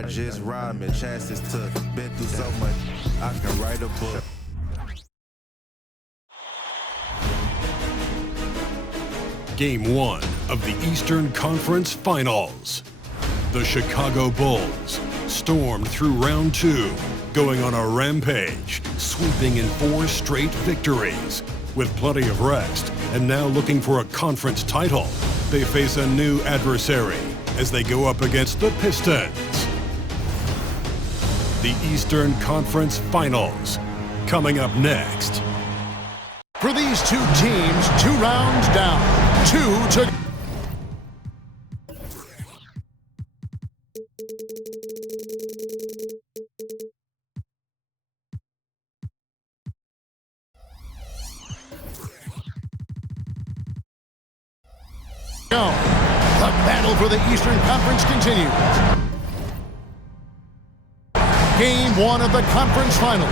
by just rhyming. Chances to been through so much, I can write a book. Game 1 of the Eastern Conference Finals. The Chicago Bulls stormed through round 2, going on a rampage, sweeping in 4 straight victories. With plenty of rest and now looking for a conference title, they face a new adversary as they go up against the Pistons. The Eastern Conference Finals, coming up next. For these two teams, 2 rounds down, 2 to go. The battle for the Eastern Conference continues. Game 1 of the conference finals.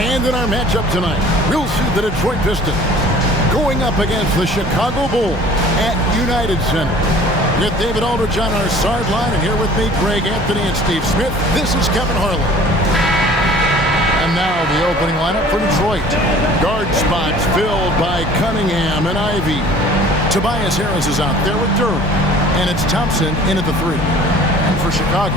And in our matchup tonight, we'll see the Detroit Pistons going up against the Chicago Bulls at United Center. With David Aldridge on our sideline, and here with me, Greg Anthony and Steve Smith, this is Kevin Harlan. And now the opening lineup for Detroit. Guard spots filled by Cunningham and Ivy. Tobias Harris is out there with Durham, and it's Thompson in at the 3. And for Chicago,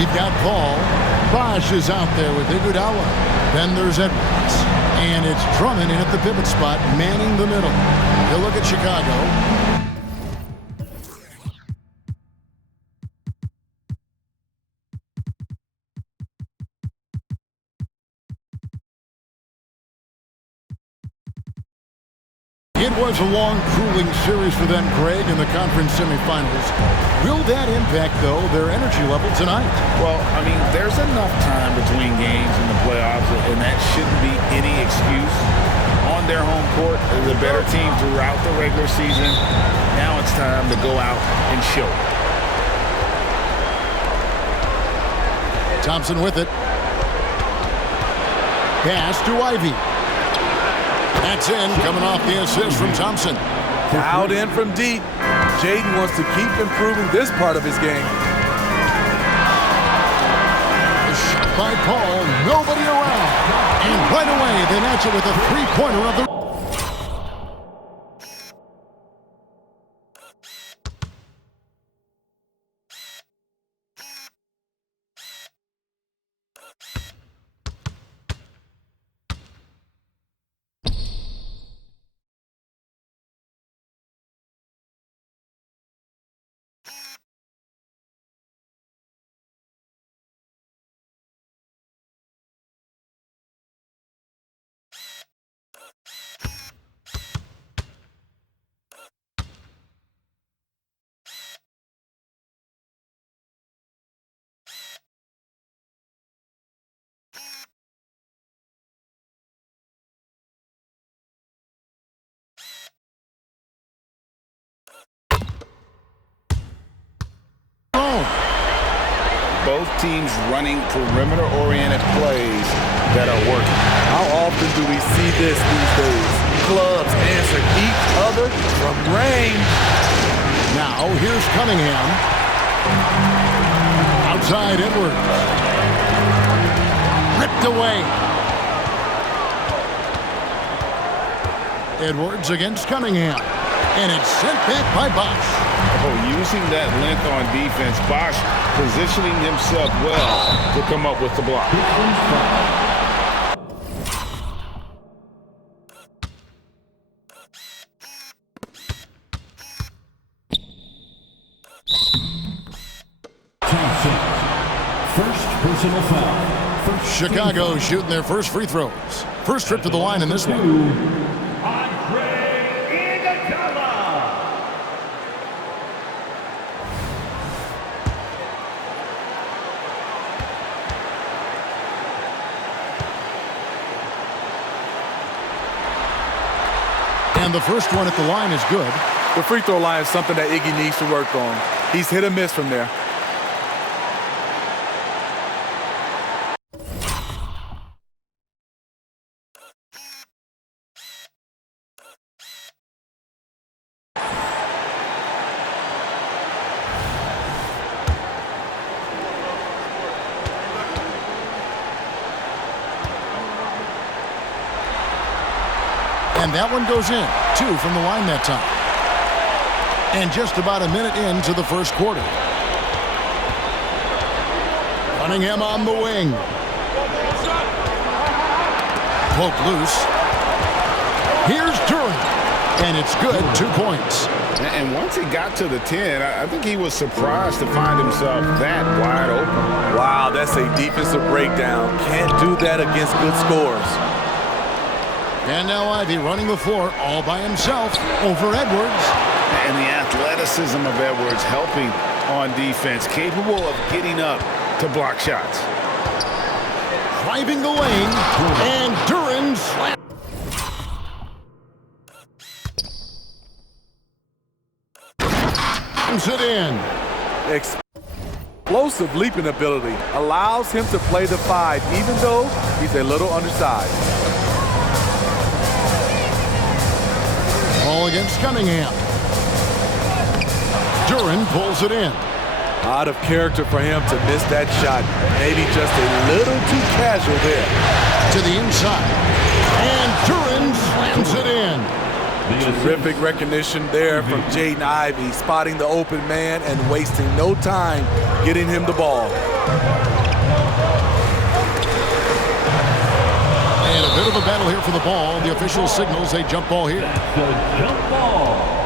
we've got Paul. Bosch is out there with Iguodala. Then there's Edwards, and it's Drummond in at the pivot spot, manning the middle. You look at Chicago. It was a long, grueling series for them, Greg, in the conference semifinals. Will that impact, though, their energy level tonight? Well, I mean, there's enough time between games in the playoffs, and that shouldn't be any excuse. On their home court, they're the better team throughout the regular season. Now it's time to go out and show. Thompson with it. Pass to Ivy. That's in, coming off the assist from Thompson. Out in from deep. Jaden wants to keep improving this part of his game. A shot by Paul, nobody around. And right away, they match it with a 3-pointer of the... Both teams running perimeter-oriented plays that are working. How often do we see this these days? Clubs answer each other from range. Now, here's Cunningham. Outside Edwards. Ripped away. Edwards against Cunningham. And it's sent back by Bosch. Using that length on defense, Bosch positioning himself well to come up with the block. First personal foul. Chicago shooting their first free throws. First trip to the line in this one. And the first one at the line is good. The free throw line is something that Iggy needs to work on. He's hit or miss from there. And that one goes in. 2 from the line that time. And just about a minute into the first quarter. Cunningham on the wing. Poked loose. Here's Durant. And it's good. 2 points. And once he got to the 10, I think he was surprised to find himself that wide open. Wow, that's a defensive breakdown. Can't do that against good scores. And now Ivy running the floor all by himself over Edwards. And the athleticism of Edwards helping on defense, capable of getting up to block shots. Driving the lane, and Duran slams it in. Explosive leaping ability allows him to play the 5, even though he's a little undersized. Ball against Cunningham. Duran pulls it in. Out of character for him to miss that shot. Maybe just a little too casual there. To the inside. And Duran slams it in. Terrific recognition there from Jaden Ivey, spotting the open man and wasting no time getting him the ball. And a bit of a battle here for the ball. The official signals a jump ball here. The jump ball.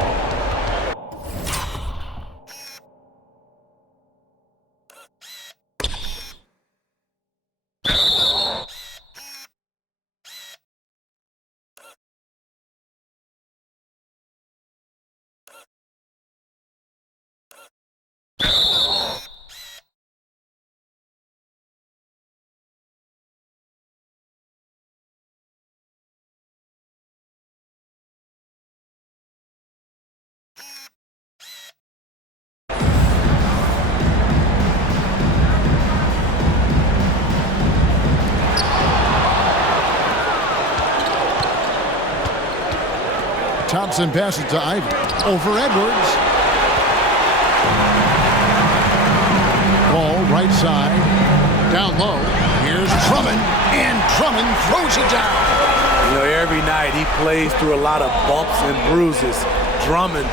Thompson passes to Ivy. Over Edwards. Ball right side. Down low. Here's Drummond. And Drummond throws it down. You know, every night he plays through a lot of bumps and bruises. Drummond.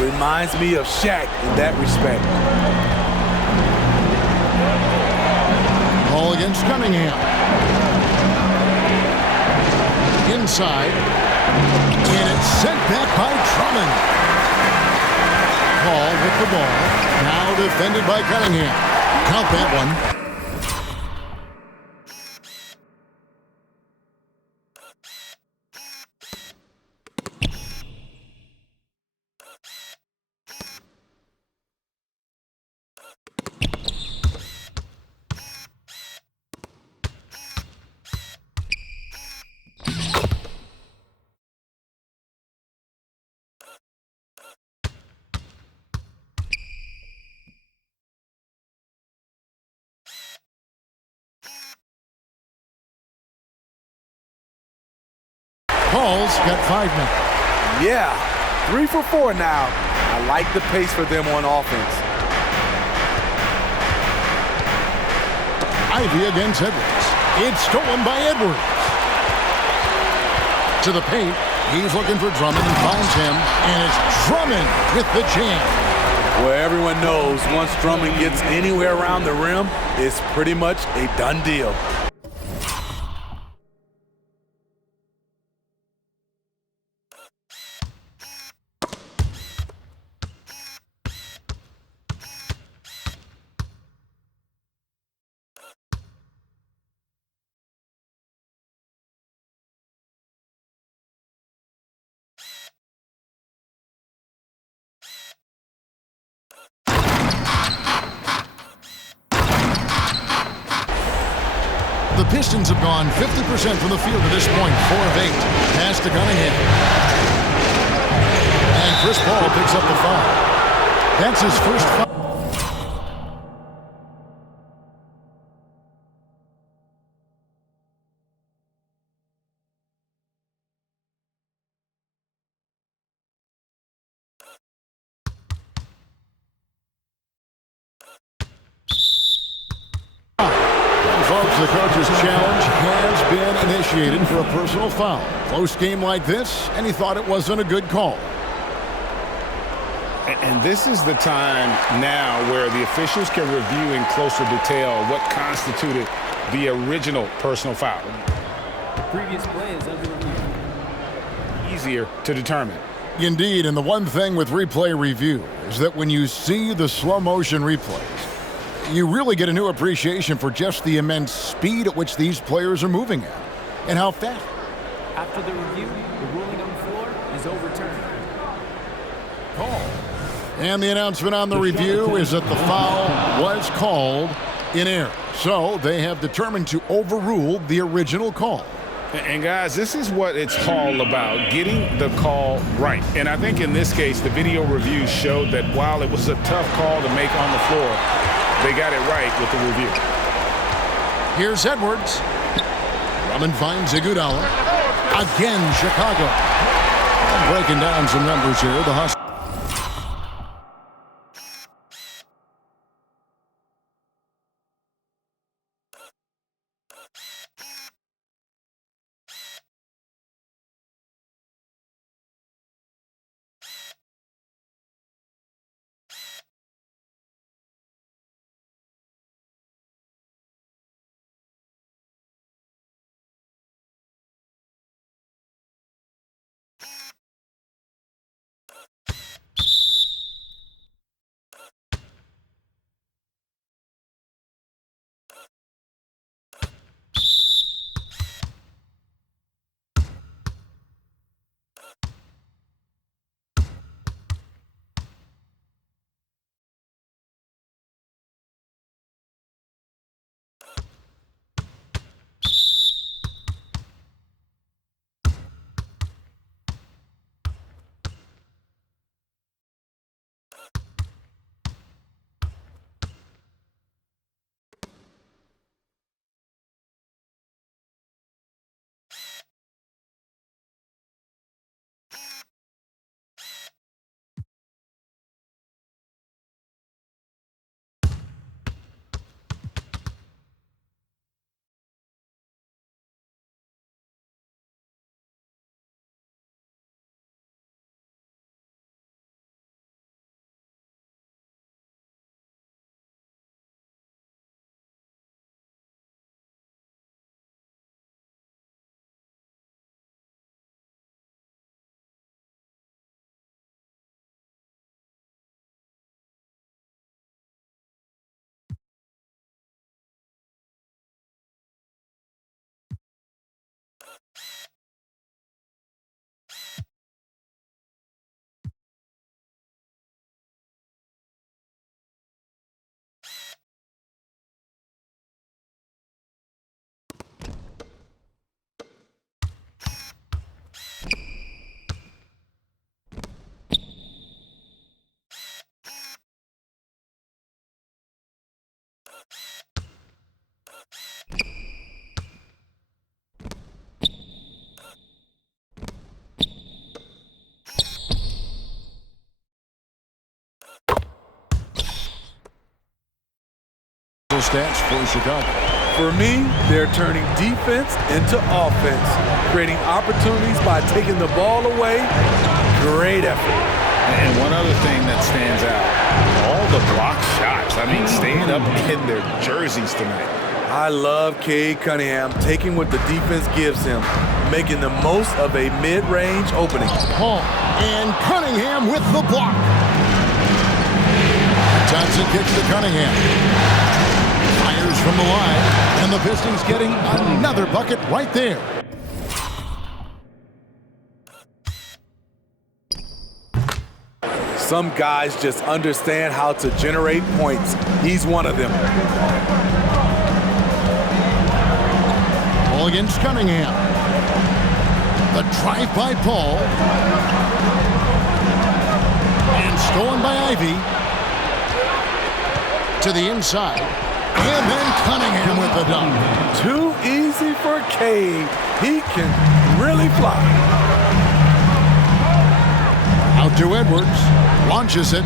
Reminds me of Shaq in that respect. Ball against Cunningham. Inside. And it's sent back by Drummond. Paul with the ball. Now defended by Cunningham. Count that one. Paul's got 5 now. Yeah, 3 for 4 now. I like the pace for them on offense. Ivy against Edwards. It's stolen by Edwards. To the paint. He's looking for Drummond and finds him. And it's Drummond with the jam. Well, everyone knows once Drummond gets anywhere around the rim, it's pretty much a done deal. The Pistons have gone 50% from the field at this point, 4 of 8. Pass to Cunningham. And Chris Paul picks up the foul. That's his first foul. Folks, the coach's challenge has been initiated for a personal foul. Close game like this, and he thought it wasn't a good call. And this is the time now where the officials can review in closer detail what constituted the original personal foul. The previous play is under review. Easier to determine. Indeed, and the one thing with replay review is that when you see the slow motion replays, you really get a new appreciation for just the immense speed at which these players are moving at and how fast. After the review, the ruling on the floor is overturned. Call. And the announcement on the review is that the foul was called in error. So they have determined to overrule the original call. And guys, this is what it's all about, getting the call right. And I think in this case, the video review showed that while it was a tough call to make on the floor, they got it right with the review. Here's Edwards. Drummond finds Iguodala. Again, Chicago. And breaking down some numbers here, the Huskies. Stats for Chicago. For me, they're turning defense into offense, creating opportunities by taking the ball away. Great effort. And one other thing that stands out, all the block shots. I mean, staying up in their jerseys tonight. I love Cade Cunningham taking what the defense gives him, making the most of a mid-range opening. Hall and Cunningham with the block. Johnson kicks to Cunningham. Fires from the line, and the Pistons getting another bucket right there. Some guys just understand how to generate points. He's one of them. Ball against Cunningham. The drive by Paul. And stolen by Ivy. To the inside. And then Cunningham with the dunk. Too easy for Cade. He can really fly. Out to Edwards. Launches it.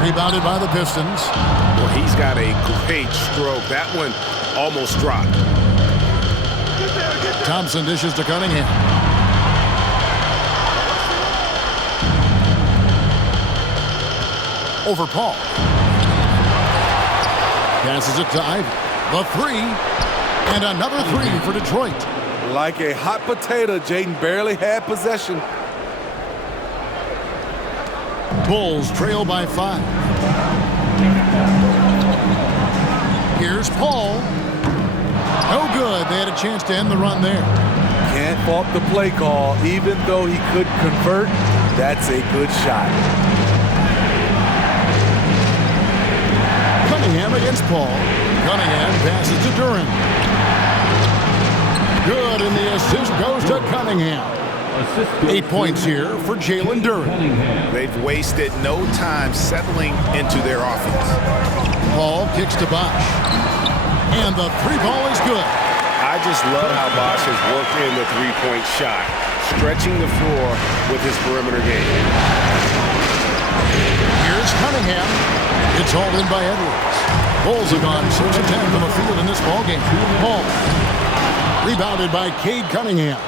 Rebounded by the Pistons. Well, he's got a great stroke. That one almost dropped. Thompson dishes to Cunningham. Over Paul. Passes it to Ivy. The three. And another three for Detroit. Like a hot potato, Jaden barely had possession. Bulls trail by 5. Here's Paul. No good. They had a chance to end the run there. Can't fault the play call. Even though he couldn't convert, that's a good shot. Cunningham against Paul. Cunningham passes to Duran. Good, and the assist goes to Cunningham. 8 points here for Jalen Duran. They've wasted no time settling into their offense. Paul kicks to Bosch. And the three ball is good. I just love how Bosch has worked in the three-point shot, stretching the floor with his perimeter game. Here's Cunningham. It's hauled in by Edwards. Bulls have gone 6 of 10 from the field in this ballgame. Paul. Rebounded by Cade Cunningham.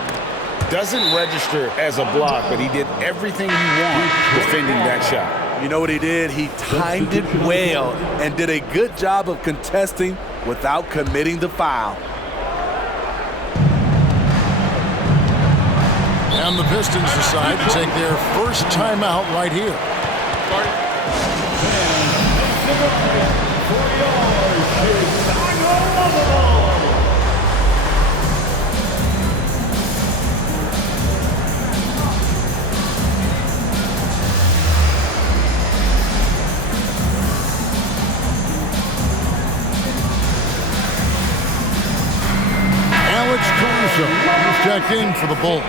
Doesn't register as a block, but he did everything he wanted defending that shot. You know what he did? He timed it well and did a good job of contesting without committing the foul. And the Pistons decide to take their first timeout right here. Checked in for the Bulls.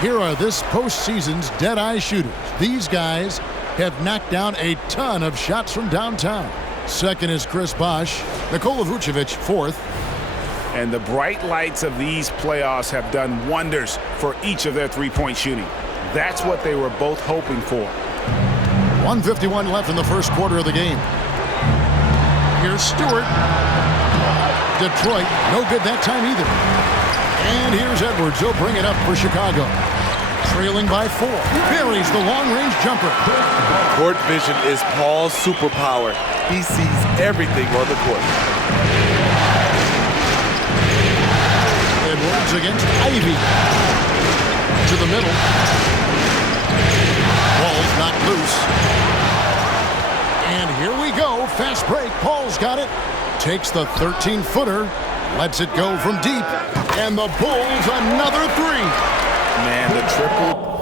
Here are this postseason's dead-eye shooters. These guys have knocked down a ton of shots from downtown. Second is Chris Bosh. Nikola Vucevic, fourth. And the bright lights of these playoffs have done wonders for each of their three-point shooting. That's what they were both hoping for. 1:51 left in the first quarter of the game. Here's Stewart. Detroit, no good that time either. And here's Edwards. He'll bring it up for Chicago. Trailing by 4. Buries the long-range jumper. Court vision is Paul's superpower. He sees everything on the court. Edwards against Ivy. To the middle. Ball's knocked loose. And here we go. Fast break. Paul's got it. Takes the 13-footer. Lets it go from deep. And the Bulls another three. Man, the triple.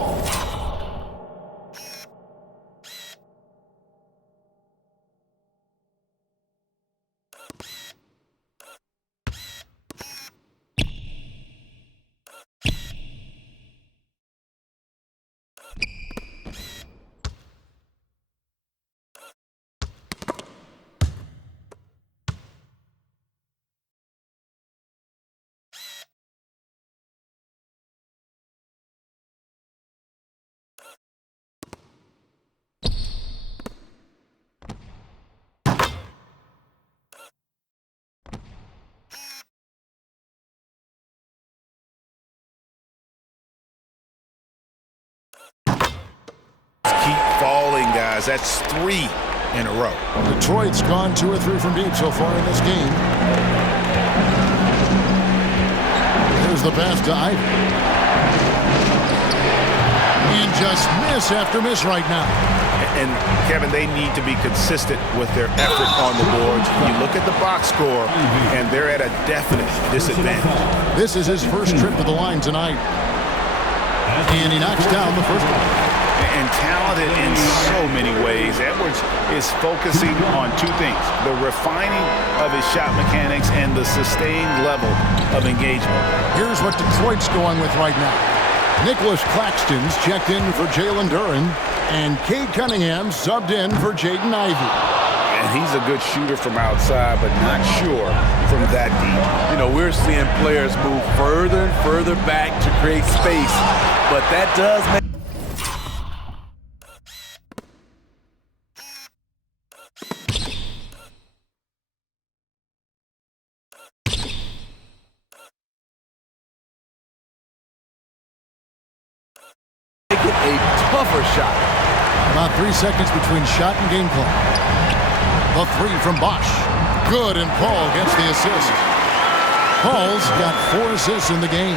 Keep falling, guys. That's 3 in a row. Detroit's gone 2 or 3 from deep so far in this game. Here's the pass to Ivy. And just miss after miss right now. And Kevin, they need to be consistent with their effort on the boards. You look at the box score, and they're at a definite disadvantage. This is his first trip to the line tonight. And he knocks down the first one. And talented in so many ways. Edwards is focusing on 2 things: the refining of his shot mechanics and the sustained level of engagement. Here's what Detroit's going with right now. Nicholas Claxton's checked in for Jalen Duran, and Cade Cunningham subbed in for Jaden Ivey. And he's a good shooter from outside, but not sure from that deep. You know, we're seeing players move further and further back to create space, but that does make tougher shot. About 3 seconds between shot and game clock. The three from Bosch. Good, and Paul gets the assist. Paul's got 4 assists in the game.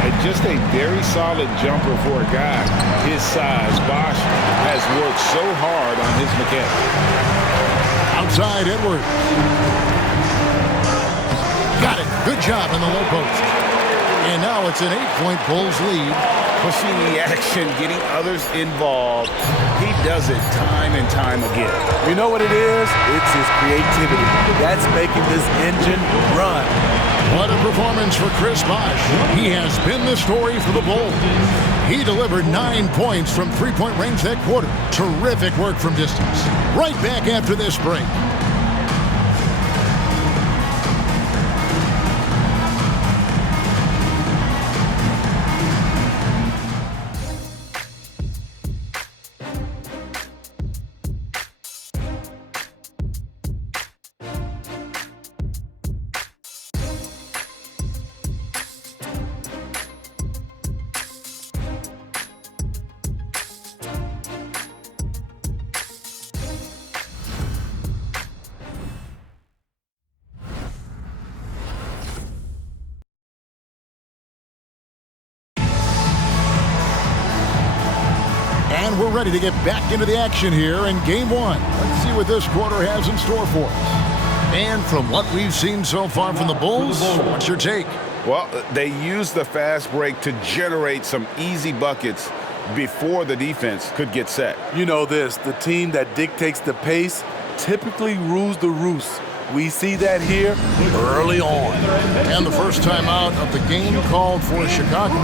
And just a very solid jumper for a guy his size. Bosch has worked so hard on his mechanics. Outside Edwards. Got it. Good job in the low post. And now it's an 8-point Bulls lead. Pushing the action, getting others involved. He does it time and time again. You know what it is? It's his creativity. That's making this engine run. What a performance for Chris Bosch. He has been the story for the Bulls. He delivered 9 points from three-point range that quarter. Terrific work from distance. Right back after this break. And we're ready to get back into the action here in Game 1. Let's see what this quarter has in store for us. And from what we've seen so far from the Bulls, what's your take? Well, they used the fast break to generate some easy buckets before the defense could get set. You know this, the team that dictates the pace typically rules the roost. We see that here early on. And the first time out of the game called for Chicago.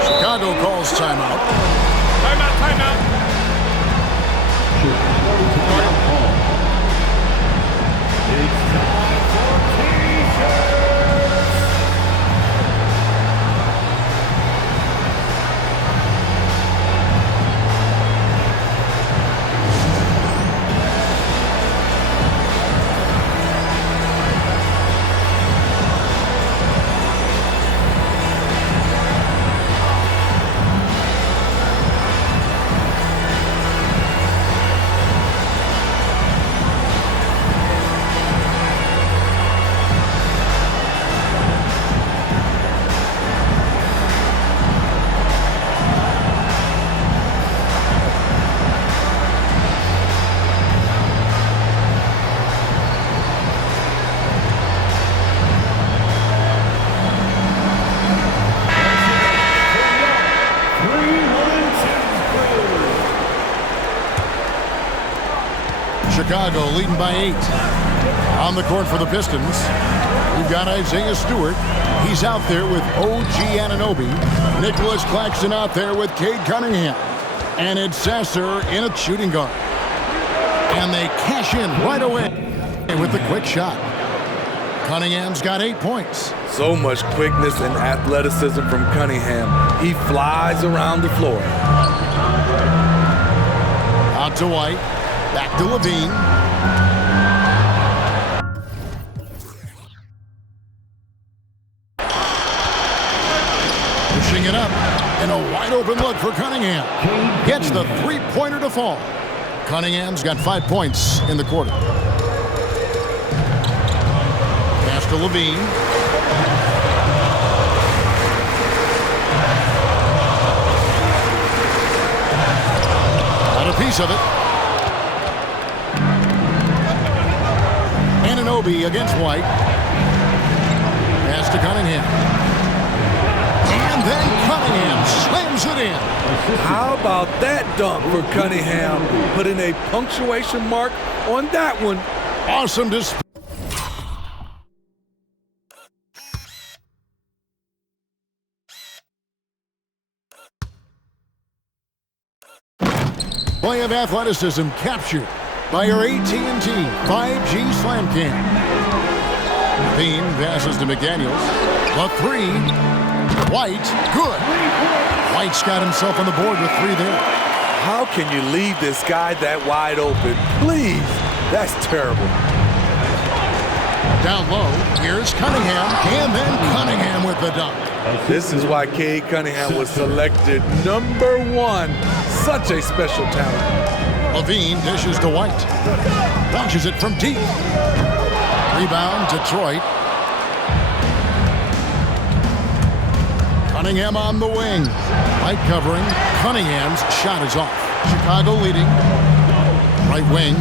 Chicago calls timeout. Timeout. It's time for T-shirts. Chicago leading by 8. On the court for the Pistons, we've got Isaiah Stewart. He's out there with OG Anunoby. Nicholas Claxton out there with Cade Cunningham. And it's Sasser in a shooting guard. And they cash in right away with the quick shot. Cunningham's got 8 points. So much quickness and athleticism from Cunningham. He flies around the floor. Out to White. Back to Levine. Pushing it up. And a wide open look for Cunningham. Gets the three-pointer to fall. Cunningham's got 5 points in the quarter. Pass to Levine. Got a piece of it. Anunoby against White. Pass to Cunningham. And then Cunningham slams it in. How about that dunk for Cunningham? Putting a punctuation mark on that one. Awesome display. Play of athleticism captured by your AT&T 5G Slam Cam. Bean passes to McDaniels. The three. White, good. White's got himself on the board with 3 there. How can you leave this guy that wide open? Please, that's terrible. Down low, here's Cunningham, and then Cunningham with the dunk. This is why Cade Cunningham was selected #1. Such a special talent. Levine dishes to White. Launches it from deep. Rebound, Detroit. Cunningham on the wing. White covering. Cunningham's shot is off. Chicago leading. Right wing.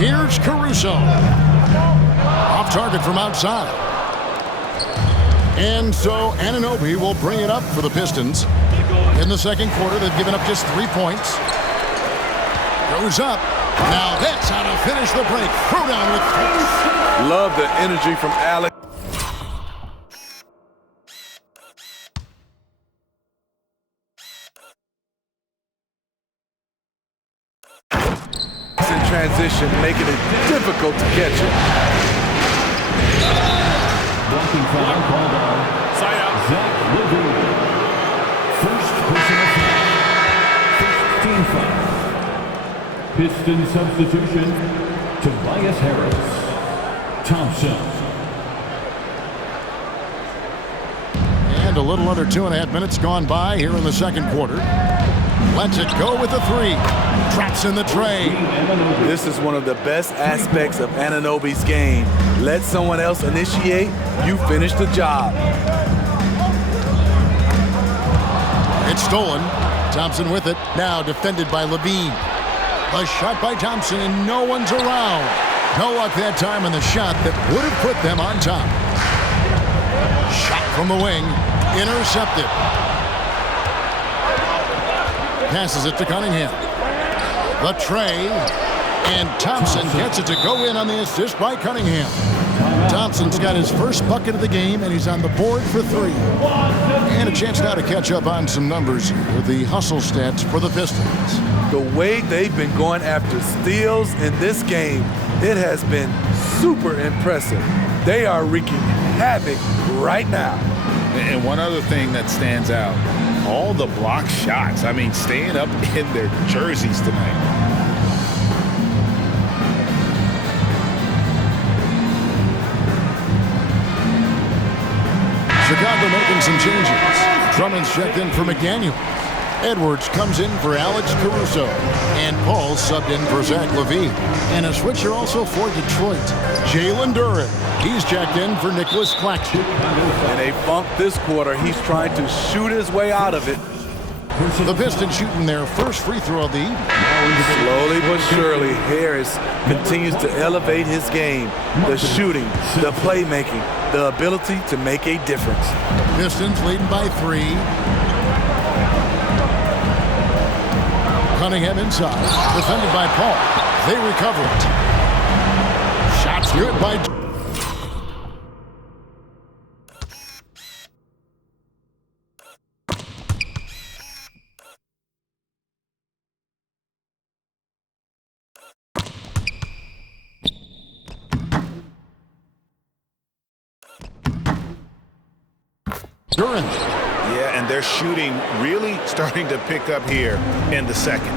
Here's Caruso. Off target from outside. And so Anunoby will bring it up for the Pistons. In the second quarter, they've given up just 3 points. Goes up. Now that's how to finish the break. Throw down with 3. Love the energy from Alex. In transition, making it difficult to catch it. Blocking foul called on. Side out. Zach Levine. First personal foul. 15 foul. Piston substitution. Tobias Harris. Thompson. And a little under 2.5 minutes gone by here in the second quarter. Lets it go with the 3. Traps in the tray. This is one of the best aspects of Anunoby's game. Let someone else initiate, you finish the job. It's stolen. Thompson with it. Now defended by Levine. A shot by Thompson and no one's around. No luck that time on the shot that would have put them on top. Shot from the wing. Intercepted. Passes it to Cunningham. The tray. And Thompson gets it to go in on the assist by Cunningham. Thompson's got his first bucket of the game, and he's on the board for 3. And a chance now to catch up on some numbers with the hustle stats for the Pistons. The way they've been going after steals in this game, it has been super impressive. They are wreaking havoc right now. And one other thing that stands out, all the block shots. I mean, staying up in their jerseys tonight. Chicago making some changes. Drummond's checked in for McDaniel. Edwards comes in for Alex Caruso. And Paul subbed in for Zach Levine. And a switcher also for Detroit. Jalen Duren. He's checked in for Nicholas Claxton. In a funk this quarter, he's trying to shoot his way out of it. The Pistons shooting their first free throw of the evening. Slowly but surely, Harris continues to elevate his game. The shooting, the playmaking, the ability to make a difference. Pistons leading by 3. Cunningham inside. Defended by Paul. They recover it. Shots good by... Duren. Yeah, and they're shooting really starting to pick up here in the second.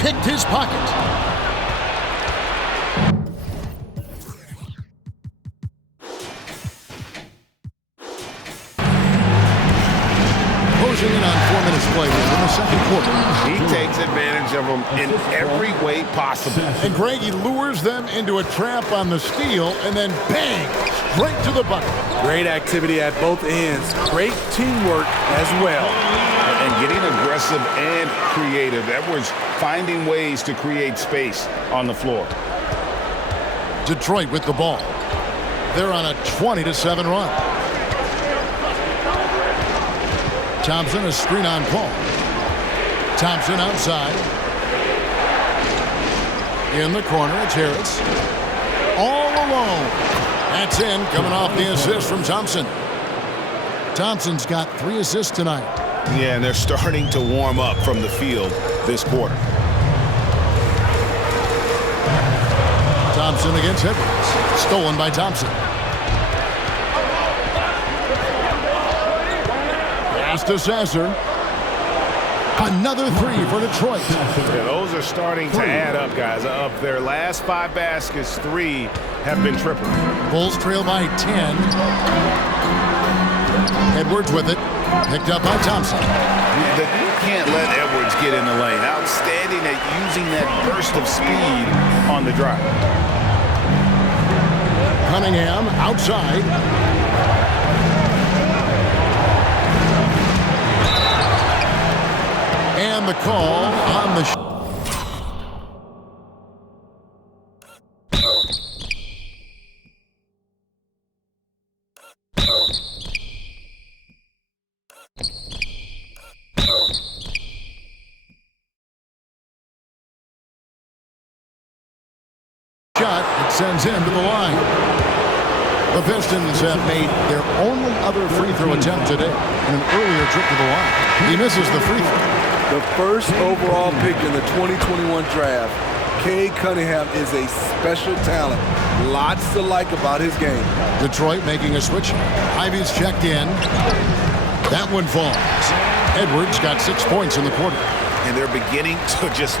Picked his pocket. Closing in on 4 minutes played in the second quarter. He takes advantage way possible. And Greg, he lures them into a trap on the steal, and then bang, straight to the bucket. Great activity at both ends. Great teamwork as well. And getting aggressive and creative. Edwards finding ways to create space on the floor. Detroit with the ball. They're on a 20-7 run. Thompson, a screen on Paul. Thompson outside. In the corner, it's Harris. All alone. That's in, coming off the assist from Thompson. Thompson's got 3 assists tonight. Yeah, and they're starting to warm up from the field this quarter. Thompson against Edwards. Stolen by Thompson. Pass to Sasser. Another 3 for Detroit. Yeah, those are starting to add up, guys. Of their last 5 baskets, 3 have been triple. Bulls trail by 10. Edwards with it. Picked up by Thompson. You can't let Edwards get in the lane. Outstanding at using that burst of speed on the drive. Cunningham outside. And the call on the shot. It sends him to the line. The Pistons have made their only other free throw attempt today in an earlier trip to the line. He misses the free throw. The first overall pick in the 2021 draft, Cunningham is a special talent. Lots to like about his game. Detroit making a switch. Ivy's checked in. That one falls. Edwards got 6 points in the quarter. And they're beginning to just...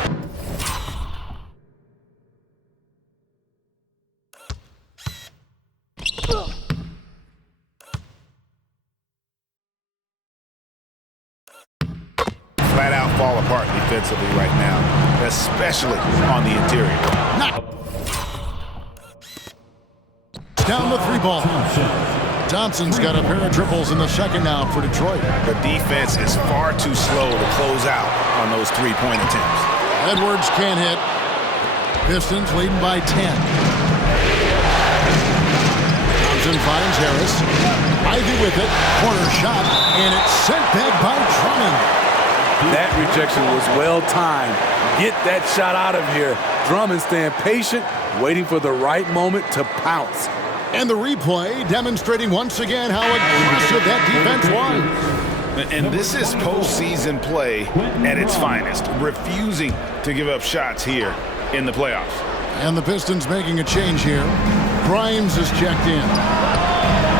flat out fall apart defensively right now, especially on the interior. Down the 3-ball. Thompson's got a pair of triples in the second now for Detroit. The defense is far too slow to close out on those 3-point attempts. Edwards can't hit. Pistons leading by 10. Thompson finds Harris. Ivy with it. Corner shot. And it's sent back by Drummond. That rejection was well-timed. Get that shot out of here. Drummond staying patient, waiting for the right moment to pounce. And the replay demonstrating once again how aggressive that defense was. And this is postseason play at its finest, refusing to give up shots here in the playoffs. And the Pistons making a change here. Grimes is checked in.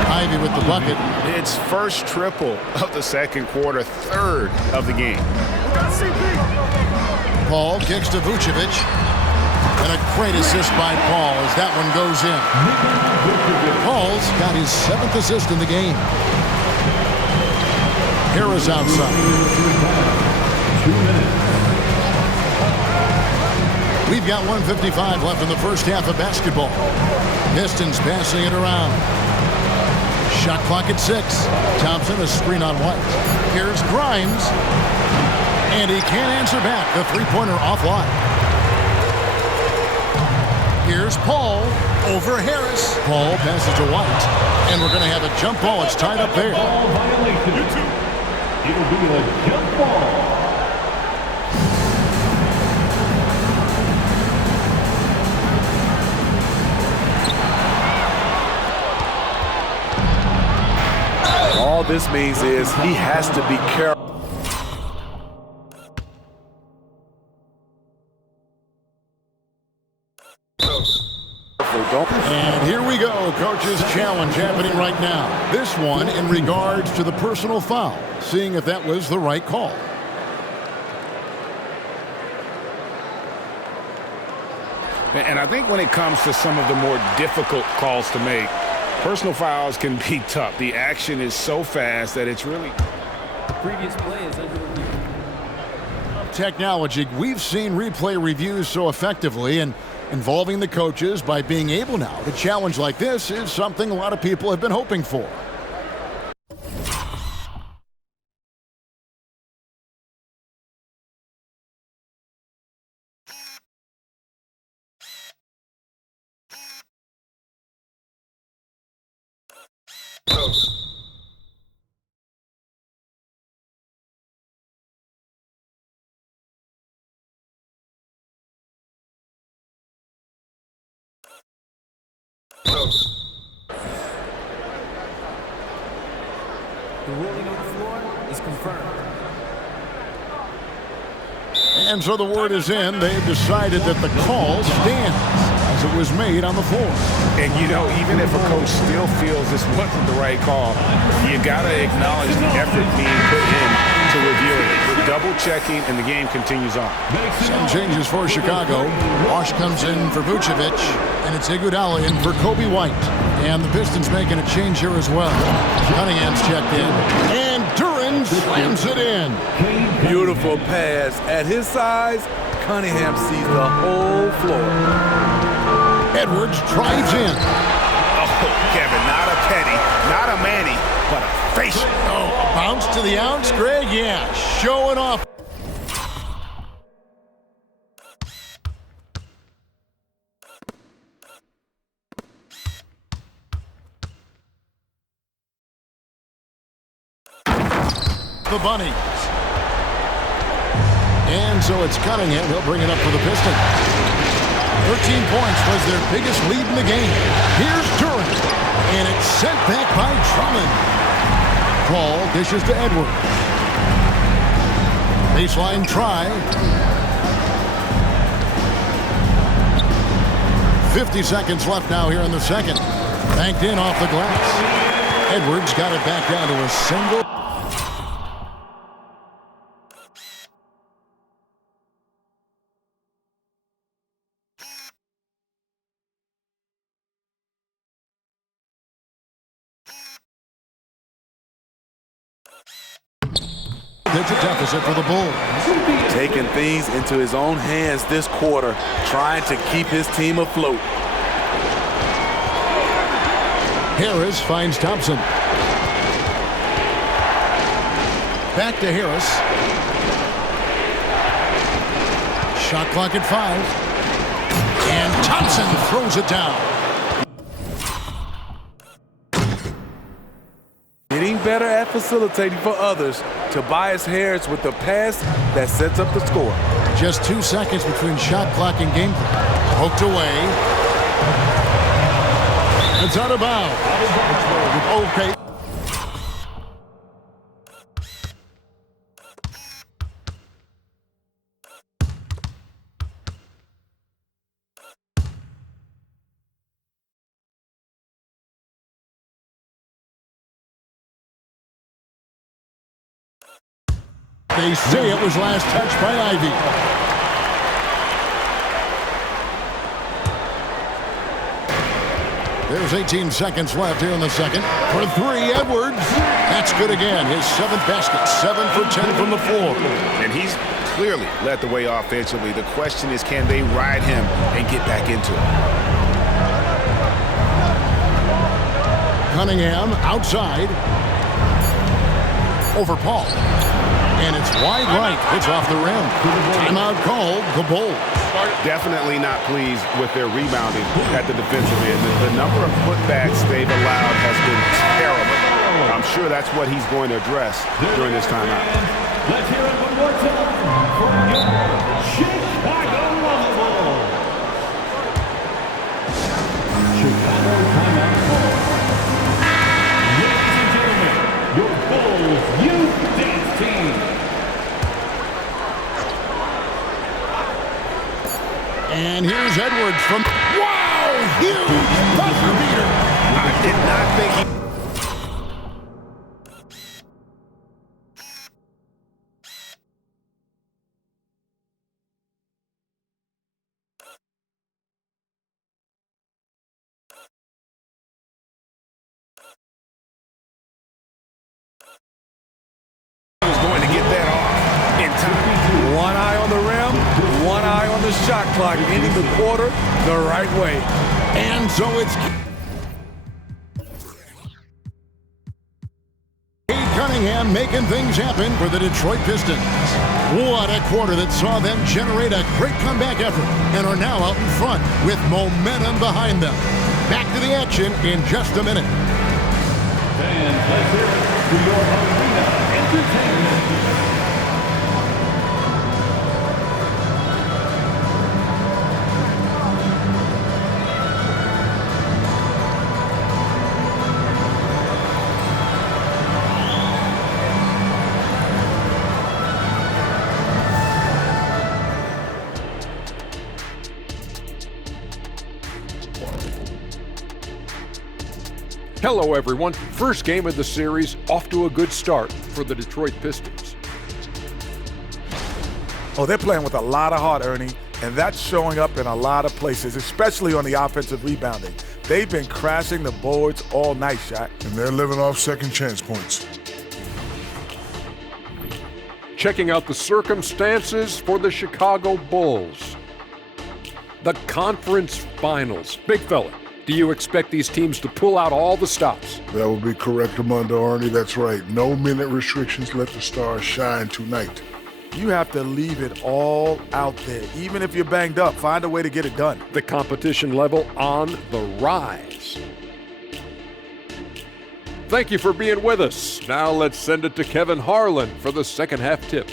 Ivy with the bucket. It's first triple of the second quarter, third of the game. Paul kicks to Vucevic. And a great assist by Paul as that one goes in. Paul's got his 7th assist in the game. Harris outside. 2 minutes. We've got 1:55 left in the first half of basketball. Pistons passing it around. Shot clock at 6. Thompson, a screen on White. Here's Grimes. And he can't answer back. The 3-pointer offline. Here's Paul over Harris. Paul passes to White. And we're going to have a jump ball. It's tied up there. Ball violation. It'll be a jump ball. All this means is he has to be careful. And here we go. Coach's challenge happening right now. This one in regards to the personal foul. Seeing if that was the right call. And I think when it comes to some of the more difficult calls to make, personal fouls can be tough. The action is so fast that it's really... The previous play is under review. technology, we've seen replay reviews so effectively, and involving the coaches by being able now to challenge like this is something a lot of people have been hoping for. The ruling on the floor is confirmed. And so the word is in. They've decided that the call stands as it was made on the floor. And, you know, even if a coach still feels this wasn't the right call, you got to acknowledge the effort being put in to review it. We're double-checking, and the game continues on. Some changes for Chicago. Wash comes in for Vucevic, and it's Iguodala in for Kobe White. And the Pistons making a change here as well. Cunningham's checked in, and Duran slams it in. Beautiful pass. At his size, Cunningham sees the whole floor. Edwards drives in. Oh, Kevin, not a penny, not a Manny, but a facial. Oh, a bounce to the ounce, Greg? Yeah, showing off. The Bunnies. And so it's Cunningham. He'll bring it up for the Pistons. 13 points was their biggest lead in the game. Here's Duran. And it's sent back by Drummond. Paul dishes to Edwards. Baseline try. 50 seconds left now here in the second. Banked in off the glass. Edwards got it back down to a single. It's a deficit for the Bulls. Taking things into his own hands this quarter, trying to keep his team afloat. Harris finds Thompson. Back to Harris. Shot clock at 5. And Thompson throws it down. Getting better at facilitating for others. Tobias Harris with the pass that sets up the score. Just 2 seconds between shot clock and game clock. Poked away. It's out of bounds. Okay. They say it was last touched by Ivy. There's 18 seconds left here in the second. For 3, Edwards. That's good again. His 7th basket. 7 for 10 from the floor. And he's clearly led the way offensively. The question is, can they ride him and get back into it? Cunningham outside. Over Paul. And it's wide right. It's off the rim. Timeout called. The Bulls. Definitely not pleased with their rebounding at the defensive end. The number of putbacks they've allowed has been terrible. I'm sure that's what he's going to address during this timeout. Let's hear it one more time for your Chicago Bulls. Chicago timeout call. Ladies and gentlemen, your Bulls youth dance team. And here's Edwards from... Wow! Huge buzzer beater! I did not think he... was going to get that off in time. 1 out shot clock ending the quarter the right way. And so it's Cunningham making things happen for the Detroit Pistons. What a quarter that saw them generate a great comeback effort and are now out in front with momentum behind them. Back to the action in just a minute. Fans, let's hear it for your arena entertainment. Hello, everyone. First game of the series, off to a good start for the Detroit Pistons. Oh, they're playing with a lot of heart, Ernie, and that's showing up in a lot of places, especially on the offensive rebounding. They've been crashing the boards all night, Shaq. And they're living off second chance points. Checking out the circumstances for the Chicago Bulls. The conference finals. Big fella, do you expect these teams to pull out all the stops? That would be correct, Armando Arnie. That's right. No minute restrictions. Let the stars shine tonight. You have to leave it all out there. Even if you're banged up, find a way to get it done. The competition level on the rise. Thank you for being with us. Now let's send it to Kevin Harlan for the second half tip.